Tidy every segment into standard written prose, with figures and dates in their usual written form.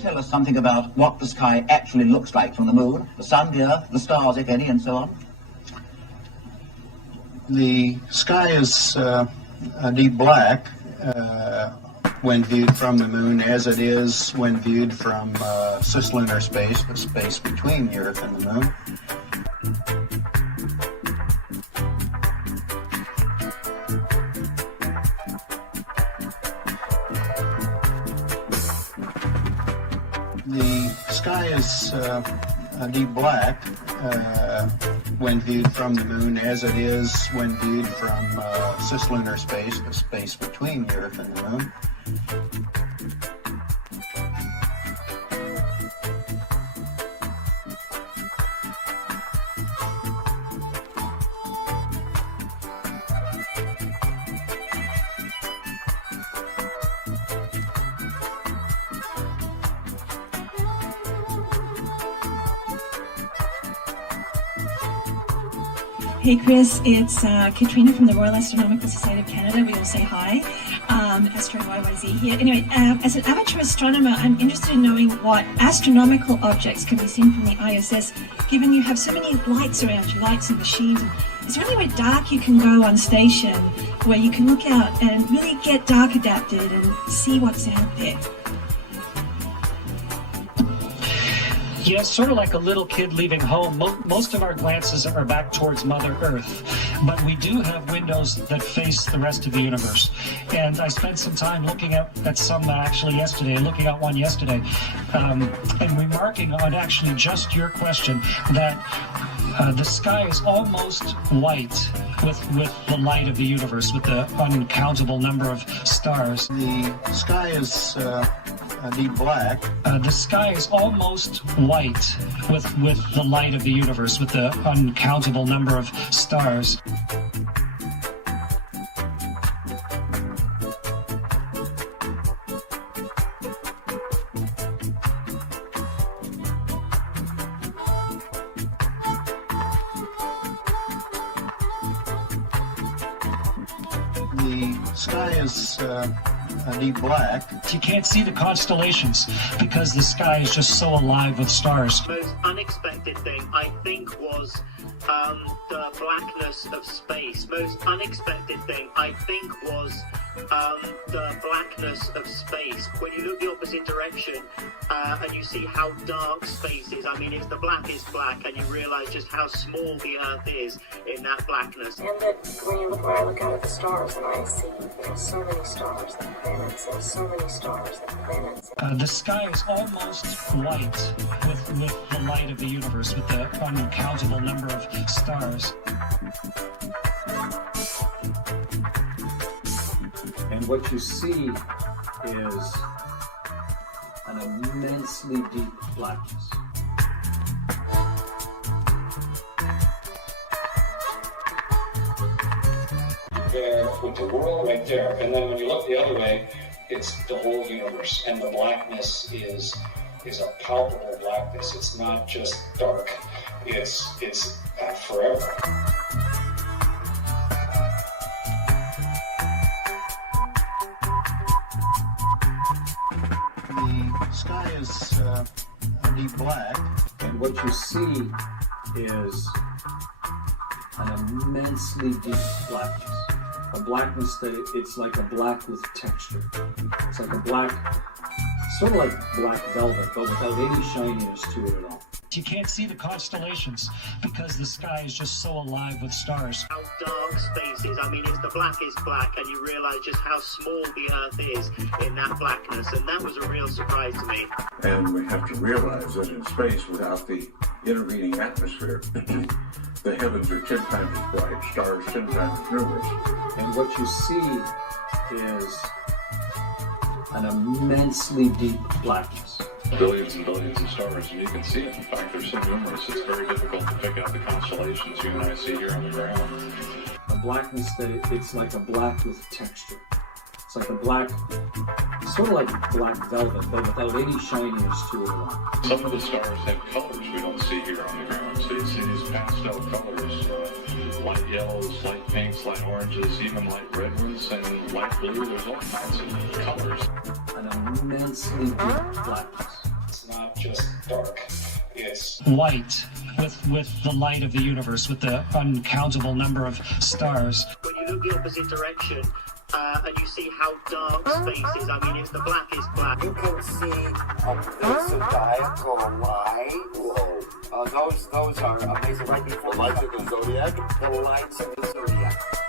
Tell us something about what the sky actually looks like from the moon, the sun, the earth, the stars, if any, and so on. The sky is a deep black when viewed from the moon, as it is when viewed from cislunar space, the space between the earth and the moon. The sky is a deep black when viewed from the moon, as it is when viewed from cislunar space, the space between the earth and the moon. Hey Chris, it's Katrina from the Royal Astronomical Society of Canada. We all say hi. Astro YYZ here. Anyway, as an amateur astronomer, I'm interested in knowing what astronomical objects can be seen from the ISS, given you have so many lights around you, lights and machines. Is there anywhere dark you can go on station where you can look out and really get dark adapted and see what's out there? Yeah, it's sort of like a little kid leaving home. Most of our glances are back towards Mother Earth, but we do have windows that face the rest of the universe. And I spent some time looking at some actually yesterday, looking at one yesterday, and remarking on actually just your question that the sky is almost white with the light of the universe, with the uncountable number of stars. The sky is a deep black. The sky is almost white with the light of the universe, with the uncountable number of stars. The sky is a deep black. You can't see the constellations because the sky is just so alive with stars. The most unexpected thing, I think, was the blackness of space. Most unexpected thing, I think, was the blackness of space. When you look the opposite direction and you see how dark space is, I mean, the black is black, and you realize just how small the Earth is in that blackness. And that when you look, when I look out at the stars, and I see, so many stars and planets, and so many stars and planets. The sky is almost white with the light of the universe, with the uncountable number of stars. And what you see is an immensely deep blackness. There with the world right there, and then when you look the other way, it's the whole universe, and the blackness is a palpable blackness. It's not just dark, it's forever. The sky is a deep black. And what you see is an immensely deep blackness. A blackness that it's like a black with texture. It's like a black, sort of like black velvet, but without any shininess to it at all. You can't see the constellations because the sky is just so alive with stars. How dark space is, I mean, the black is black, and you realize just how small the Earth is in that blackness, and that was a real surprise to me. And we have to realize that in space, without the intervening atmosphere, the heavens are 10 times as bright, stars 10 times as numerous. And what you see is an immensely deep blackness. Billions and billions of stars, and you can see it. In fact, they're so numerous, it's very difficult to pick out the constellations you and I see here on the ground. A blackness that it's like a black with texture. It's like a black, sort of like black velvet, but without any shininess to it at all. Some of the stars have colors we don't see here on the ground. So you see these pastel colors, light yellows, light pinks, light oranges, even light red ones, and light blue. There's all kinds of colors. An immensely deep blackness. not just dark. It's Light with the light of the universe, with the uncountable number of stars. When you look the opposite direction, and you see how dark space is, I mean, if the black is black. You can see this diagonal those are amazing. Right before the lights of the zodiac. The lights of the zodiac.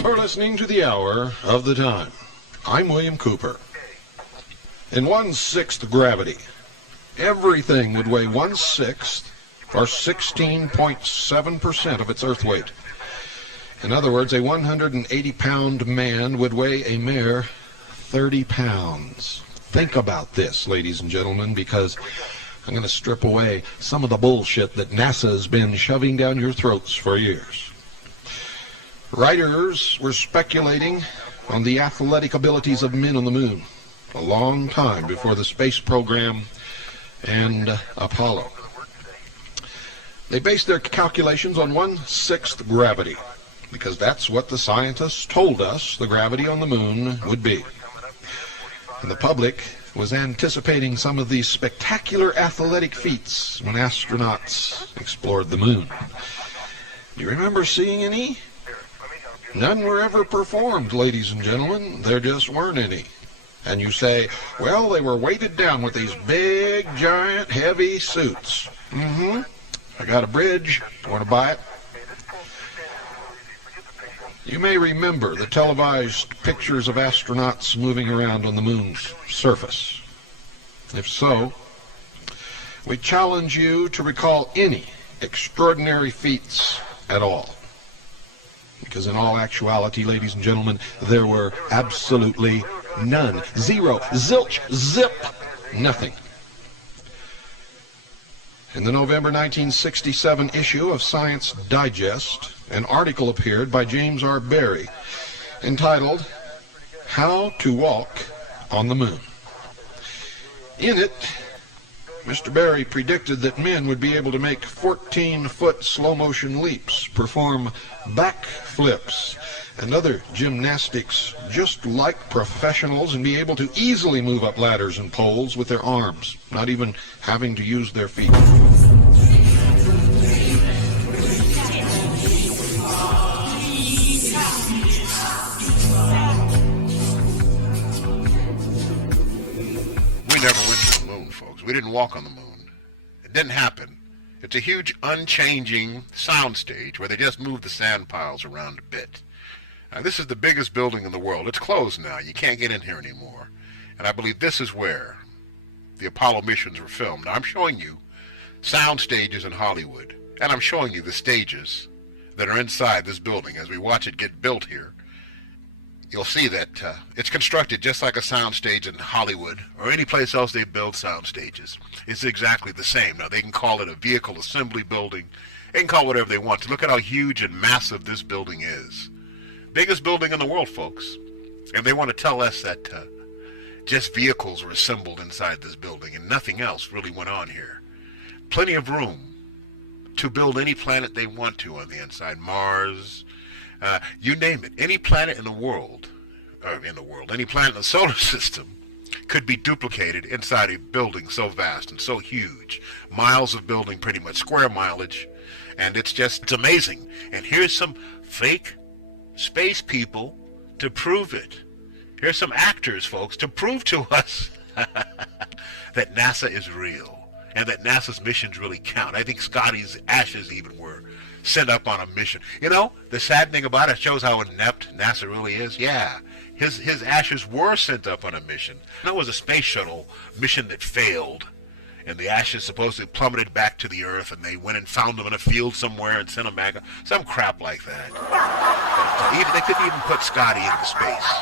for listening to the Hour of the Time. I'm William Cooper. In 1/6 gravity, everything would weigh 1/6 or 16.7% of its earth weight. In other words, a 180-pound man would weigh a mere 30 pounds. Think about this, ladies and gentlemen, because I'm going to strip away some of the bullshit that NASA's been shoving down your throats for years. Writers were speculating on the athletic abilities of men on the moon a long time before the space program and Apollo. They based their calculations on 1/6 gravity, because that's what the scientists told us the gravity on the moon would be. And the public was anticipating some of these spectacular athletic feats when astronauts explored the moon. Do you remember seeing any? None were ever performed, ladies and gentlemen. There just weren't any. And you say, well, they were weighted down with these big, giant, heavy suits. I got a bridge. Want to buy it? You may remember the televised pictures of astronauts moving around on the moon's surface. If so, we challenge you to recall any extraordinary feats at all. Because in all actuality, ladies and gentlemen, there were absolutely none. Zero. Zilch. Zip. Nothing. In the November 1967 issue of Science Digest, an article appeared by James R. Barrie entitled, How to Walk on the Moon. In it, Mr. Barrie predicted that men would be able to make 14-foot slow-motion leaps, perform backflips, and other gymnastics just like professionals, and be able to easily move up ladders and poles with their arms, not even having to use their feet. We never went to the moon, folks. We didn't walk on the moon. It didn't happen. It's a huge, unchanging soundstage where they just move the sand piles around a bit. Now, this is the biggest building in the world. It's closed now. You can't get in here anymore. And I believe this is where the Apollo missions were filmed. Now, I'm showing you sound stages in Hollywood, and I'm showing you the stages that are inside this building as we watch it get built here. You'll see that it's constructed just like a sound stage in Hollywood or any place else they build sound stages. It's exactly the same. Now, they can call it a vehicle assembly building. They can call it whatever they want to. Look at how huge and massive this building is. Biggest building in the world, folks. And they want to tell us that just vehicles were assembled inside this building and nothing else really went on here. Plenty of room to build any planet they want to on the inside. Mars, you name it. Any planet in the world, any planet in the solar system could be duplicated inside a building so vast and so huge. Miles of building, pretty much square mileage, and it's amazing. And here's some fake space people to prove it. Here's some actors, folks, to prove to us that NASA is real and that NASA's missions really count. I think Scotty's ashes even were sent up on a mission. You know, the sad thing about it shows how inept NASA really is. Yeah, his ashes were sent up on a mission. That was a space shuttle mission that failed, and the ashes supposedly plummeted back to the Earth, and they went and found them in a field somewhere and sent them back. Some crap like that. But they couldn't even put Scotty into space.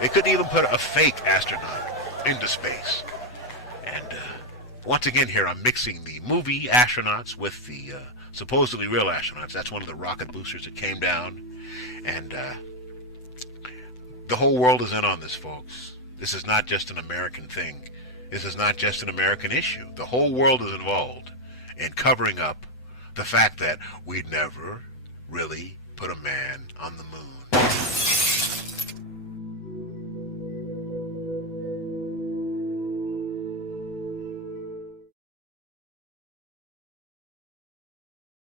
They couldn't even put a fake astronaut into space. And once again here, I'm mixing the movie astronauts with the supposedly real astronauts. That's one of the rocket boosters that came down. And the whole world is in on this, folks. This is not just an American thing. This is not just an American issue. The whole world is involved in covering up the fact that we never really put a man on the moon.